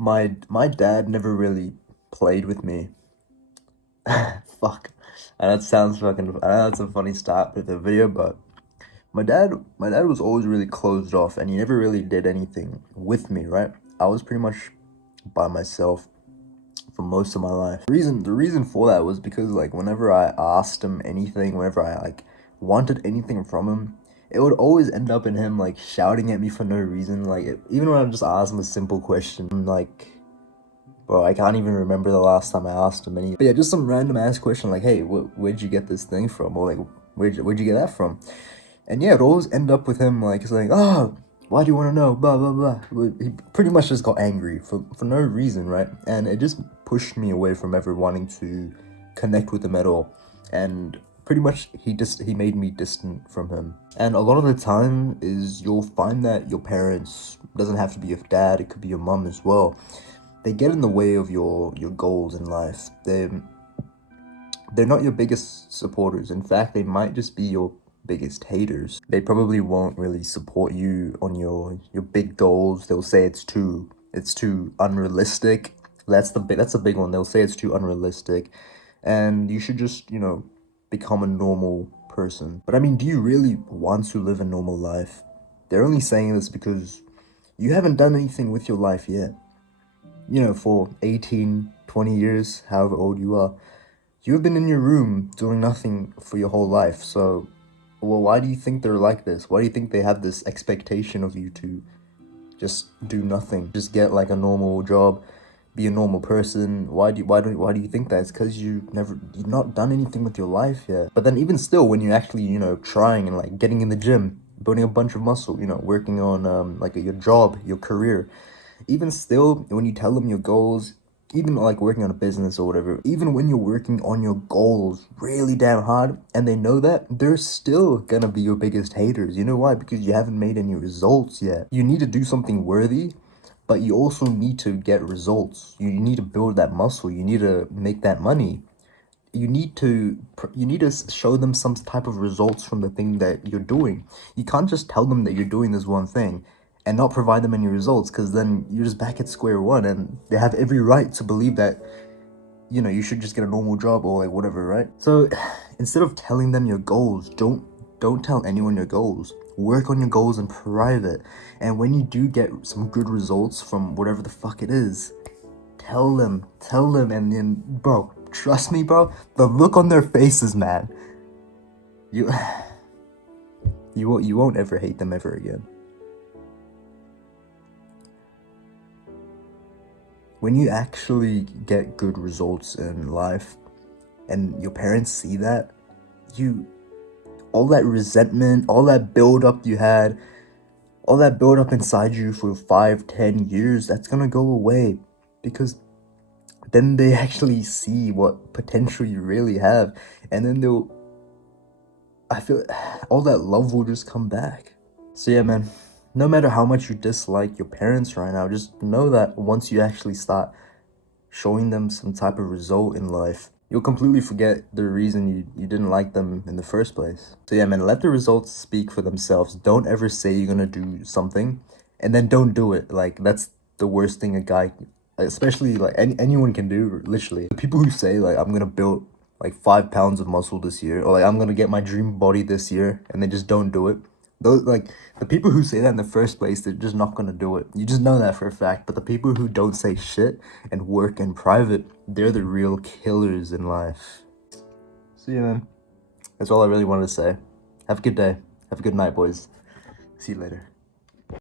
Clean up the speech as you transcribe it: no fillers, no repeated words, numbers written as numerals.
My dad never really played with me. Fuck. I know it sounds fucking. I know it's a funny start with the video, but my dad was always really closed off, and he never really did anything with me. Right? I was pretty much by myself for most of my life. The reason for that was because like whenever I asked him anything, whenever I like wanted anything from him, it would always end up in him like shouting at me for no reason. Like even when I just asked him a simple question, like, bro, I can't even remember the last time I asked him any. But yeah, just some random ass question like, hey, where'd you get this thing from? Or like, where'd you get that from? And yeah, it always end up with him like saying, oh, why do you want to know? Blah blah blah. He pretty much just got angry for no reason, right? And it just pushed me away from ever wanting to connect with him at all. And pretty much he made me distant from him. And a lot of the time is you'll find that your parents, doesn't have to be your dad, it could be your mom as well, they get in the way of your goals in life. They're not your biggest supporters. In fact, they might just be your biggest haters. They probably won't really support you on your big goals. They'll say it's too unrealistic. That's a big one. They'll say it's too unrealistic, and you should just become a normal person. But I mean, do you really want to live a normal life? They're only saying this because you haven't done anything with your life yet. For 18, 20 years, however old you are, you've been in your room doing nothing for your whole life. So, well, why do you think they're like this? Why do you think they have this expectation of you to just do nothing? Just get like a normal job, be a normal person. Why do you think that? It's because you've not done anything with your life yet. But then even still, when you're actually, trying and like getting in the gym, building a bunch of muscle, working on like your job, your career, even still, when you tell them your goals, even like working on a business or whatever, even when you're working on your goals really damn hard and they know that, they're still gonna be your biggest haters. You know why? Because you haven't made any results yet. You need to do something worthy, but you also need to get results. You need to build that muscle. You need to make that money. You need to show them some type of results from the thing that you're doing. You can't just tell them that you're doing this one thing and not provide them any results, because then you're just back at square one, and they have every right to believe that you should just get a normal job or like whatever, right? So instead of telling them your goals, don't tell anyone your goals. Work on your goals in private, and when you do get some good results from whatever the fuck it is, tell them, and then, bro, trust me, bro, the look on their faces, man, you you won't ever hate them ever again. When you actually get good results in life and your parents see that, you all that resentment, all that build up you had, all that build up inside you for 5, 10 years, that's gonna go away, because then they actually see what potential you really have, and then I feel all that love will just come back. So yeah, man, no matter how much you dislike your parents right now, just know that once you actually start showing them some type of result in life, you'll completely forget the reason you didn't like them in the first place. So yeah, man, let the results speak for themselves. Don't ever say you're gonna do something and then don't do it. Like, that's the worst thing a guy, especially like anyone can do, literally. The people who say like, I'm gonna build like 5 pounds of muscle this year, or like I'm gonna get my dream body this year, and they just don't do it. Those, like, the people who say that in the first place, they're just not gonna do it. You just know that for a fact. But the people who don't say shit and work in private, they're the real killers in life. So yeah, man, that's all I really wanted to say. Have a good day. Have a good night, boys. See you later.